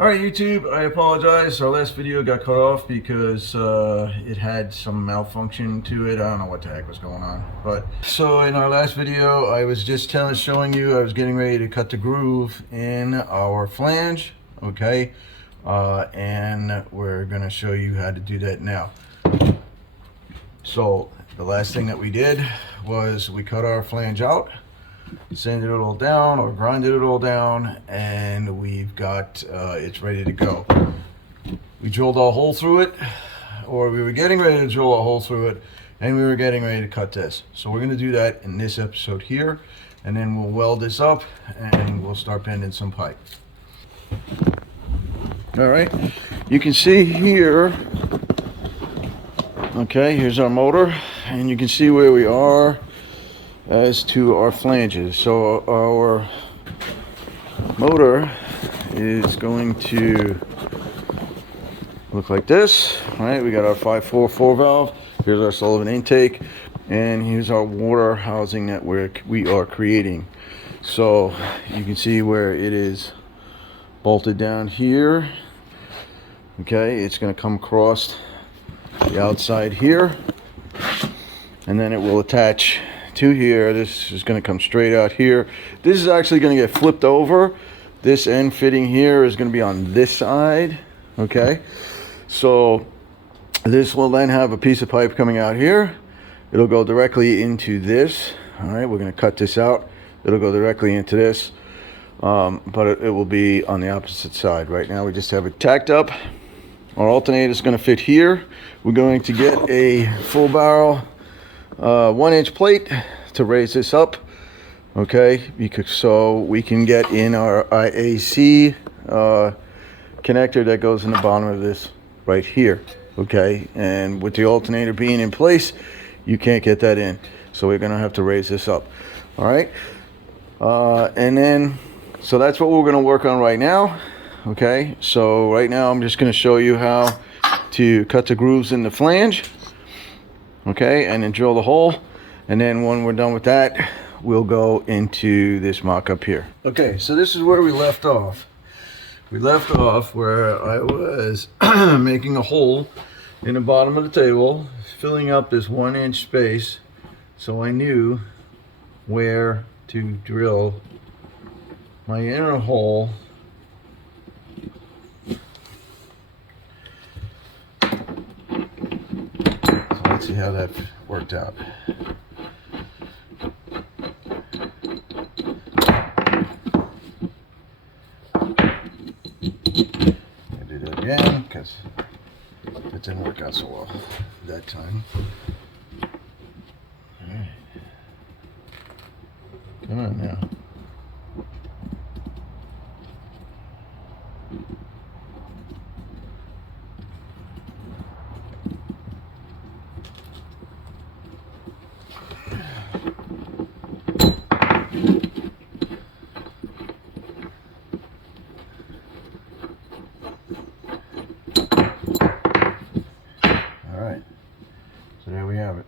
Alright YouTube, I apologize. Our last video got cut off because it had some malfunction to it. I don't know what the heck was going on. But so in our last video, I was just showing you I was getting ready to cut the groove in our flange. Okay. And we're going to show you how to do that now. So the last thing that we did was we cut our flange out, sanded it all down or grinded it all down, and we've got it's ready to go. We drilled a hole through it, or we were getting ready to drill a hole through it, and we were getting ready to cut this. So we're going to do that in this episode here, and then we'll weld this up and we'll start bending some pipe. All right, you can see here, okay, here's our motor, and you can see where we are as to our flanges. So our motor is going to look like this. All right, we got our 544 valve. Here's our Sullivan intake, and here's our water housing that we are creating. So you can see where it is bolted down here. Okay, it's going to come across the outside here, and then it will attach to here. This is going to come straight out here. This is actually going to get flipped over. This end fitting here is going to be on this side. Okay, so this will then have a piece of pipe coming out here. It'll go directly into this. All right, we're going to cut this out. It'll go directly into this, but it will be on the opposite side. Right now we just have it tacked up. Our alternator is going to fit here. We're going to get a full barrel 1-inch plate to raise this up, okay, because so we can get in our IAC connector that goes in the bottom of this right here. Okay, and with the alternator being in place, you can't get that in, so we're gonna have to raise this up. All right, and then so that's what we're gonna work on right now. Okay, so right now I'm just gonna show you how to cut the grooves in the flange. Okay, and then drill the hole, and then when we're done with that, we'll go into this mock-up here. Okay, so this is where we left off. We left off where I was making a hole in the bottom of the table, filling up this 1-inch space, so I knew where to drill my inner hole. Let's see how that worked out. I'll do that again because it didn't work out so well that time. All right. Come on now. So there we have it.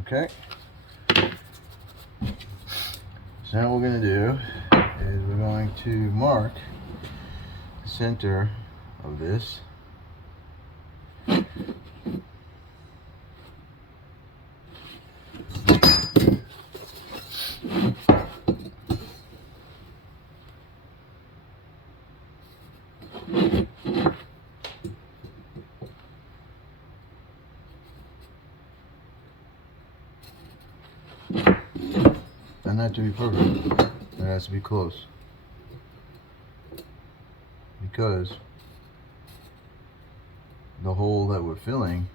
Okay. So now what we're going to do is we're going to mark the center of this. And not to be perfect, it has to be close, because the hole that we're filling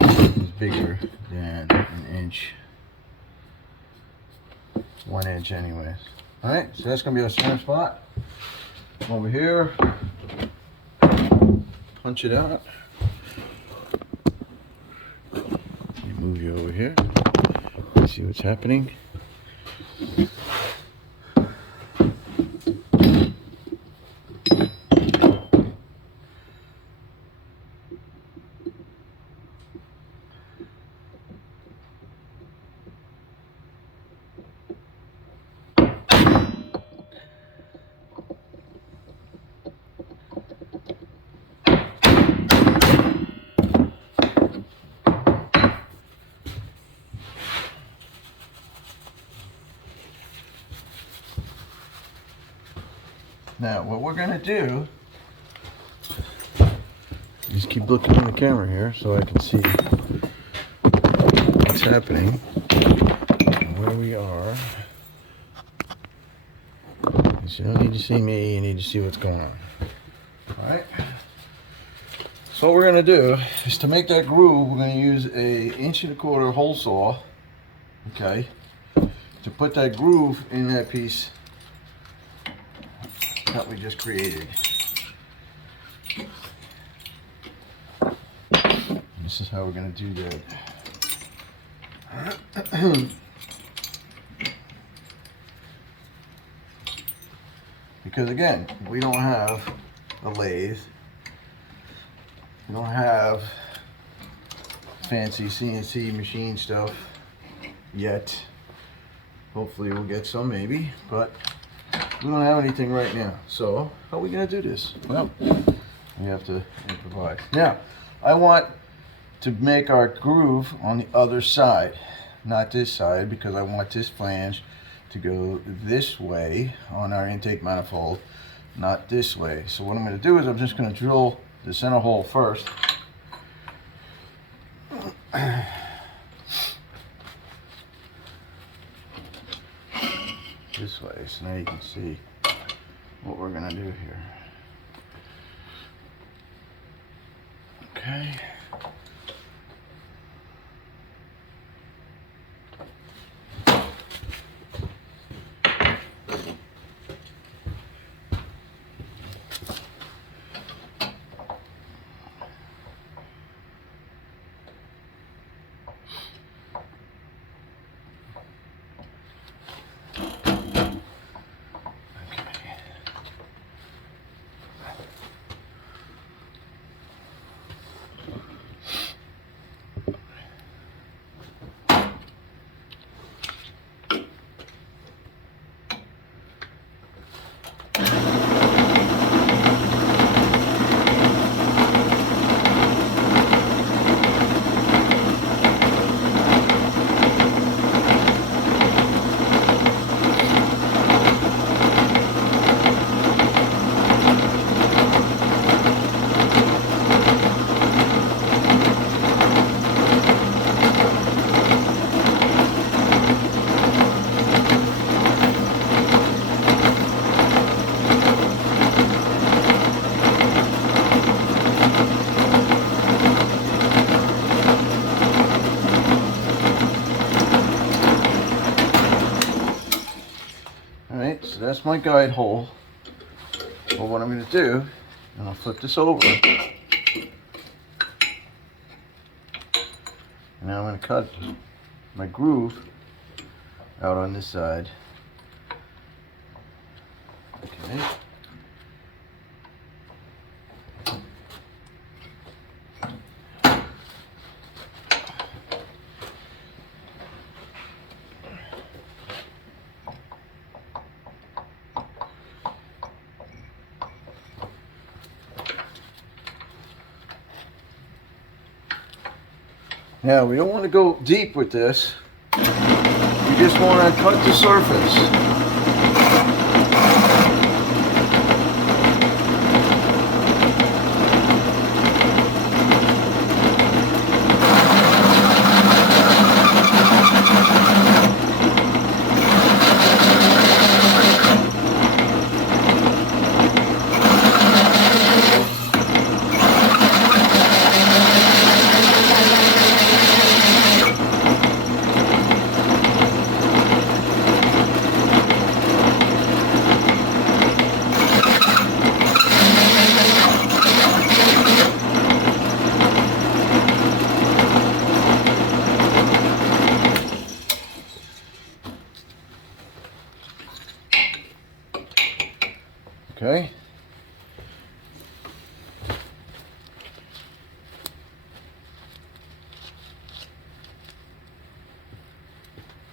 is bigger than an inch, 1 inch anyways. Alright, so that's going to be our center spot. Come over here, punch it out. Let me move you over here, see what's happening. Now, what we're gonna do, just keep looking in the camera here so I can see what's happening and where we are. You don't need to see me, you need to see what's going on. Alright? So what we're gonna do is, to make that groove, we're gonna use a 1.25" hole saw, okay, to put that groove in that piece that we just created. This is how we're going to do that. Because again, we don't have a lathe. We don't have fancy CNC machine stuff yet. Hopefully we'll get some, maybe, but we don't have anything right now. So how are we going to do this? Well, we have to improvise. Now, I want to make our groove on the other side, not this side, because I want this flange to go this way on our intake manifold, not this way. So what I'm going to do is I'm just going to drill the center hole first. This way, so now you can see what we're going to do here. Okay. So that's my guide hole. Well, what I'm going to do, and I'll flip this over, and now I'm going to cut my groove out on this side. Okay. Now, we don't want to go deep with this. We just want to cut the surface. Okay.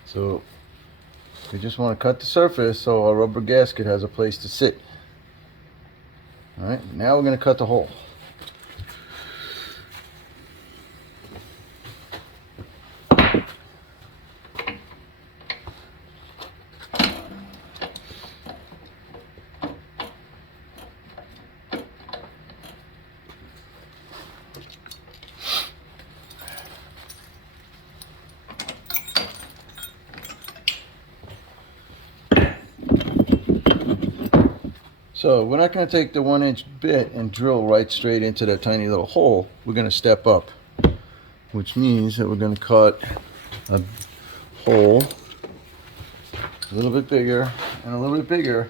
So we just want to cut the surface so our rubber gasket has a place to sit. All right, now we're going to cut the hole. So we're not going to take the 1-inch bit and drill right straight into that tiny little hole. We're going to step up, which means that we're going to cut a hole a little bit bigger and a little bit bigger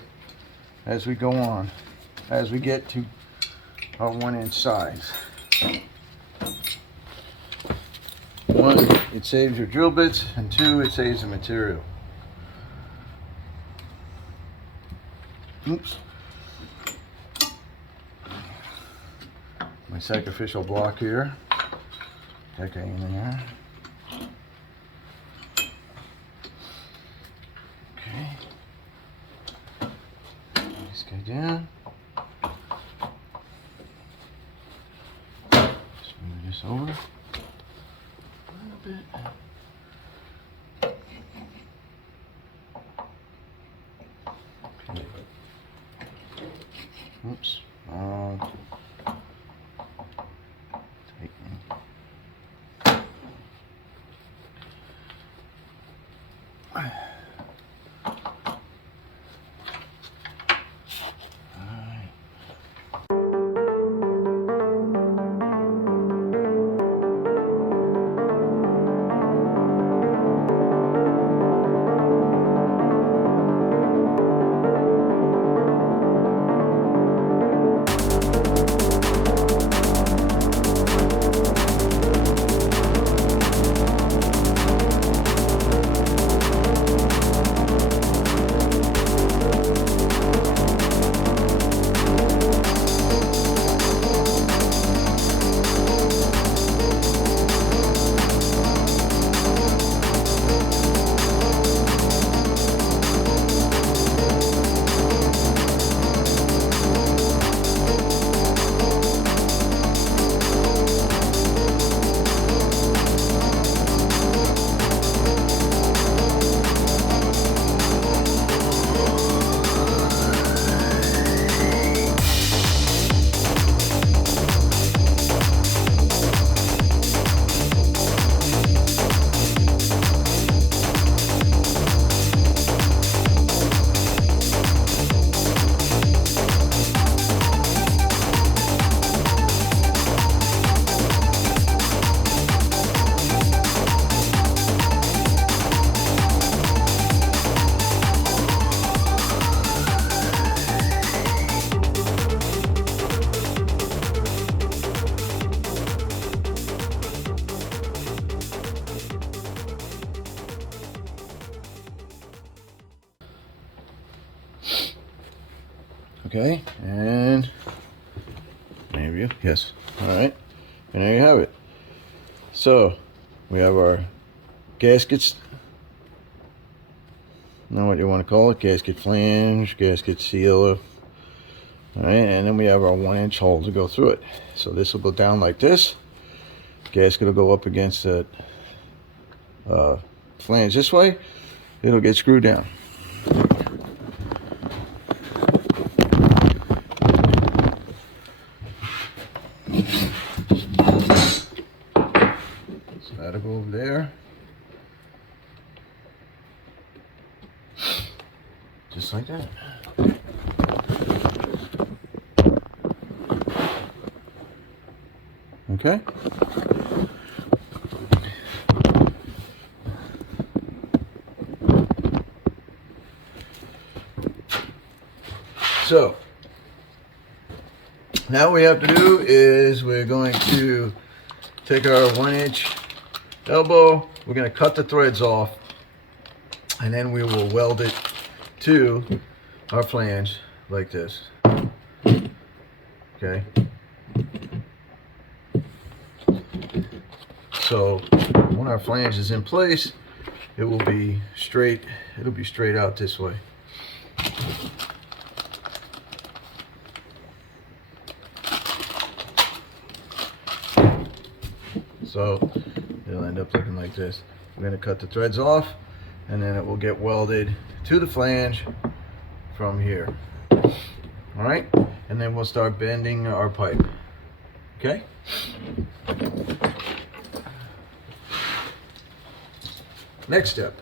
as we go on, as we get to our 1-inch size. One, it saves your drill bits, and two, it saves the material. Oops. My sacrificial block here. Okay, in there. Okay. This guy down. Just move this over a little bit. Okay. Oops. Okay, and maybe, yes. All right, and there you have it. So we have our gaskets, know what you want to call it, gasket flange, gasket sealer. All right, and then we have our 1-inch hole to go through it. So this will go down like this. Gasket will go up against that flange this way. It'll get screwed down. So that'll go over there. Just like that. Okay. So now what we have to do is we're going to take our 1-inch elbow, we're going to cut the threads off, and then we will weld it to our flange like this. Okay. So when our flange is in place, it will be straight, it'll be straight out this way. So it'll end up looking like this. We're going to cut the threads off, and then it will get welded to the flange from here. All right, and then we'll start bending our pipe. Okay. Next step.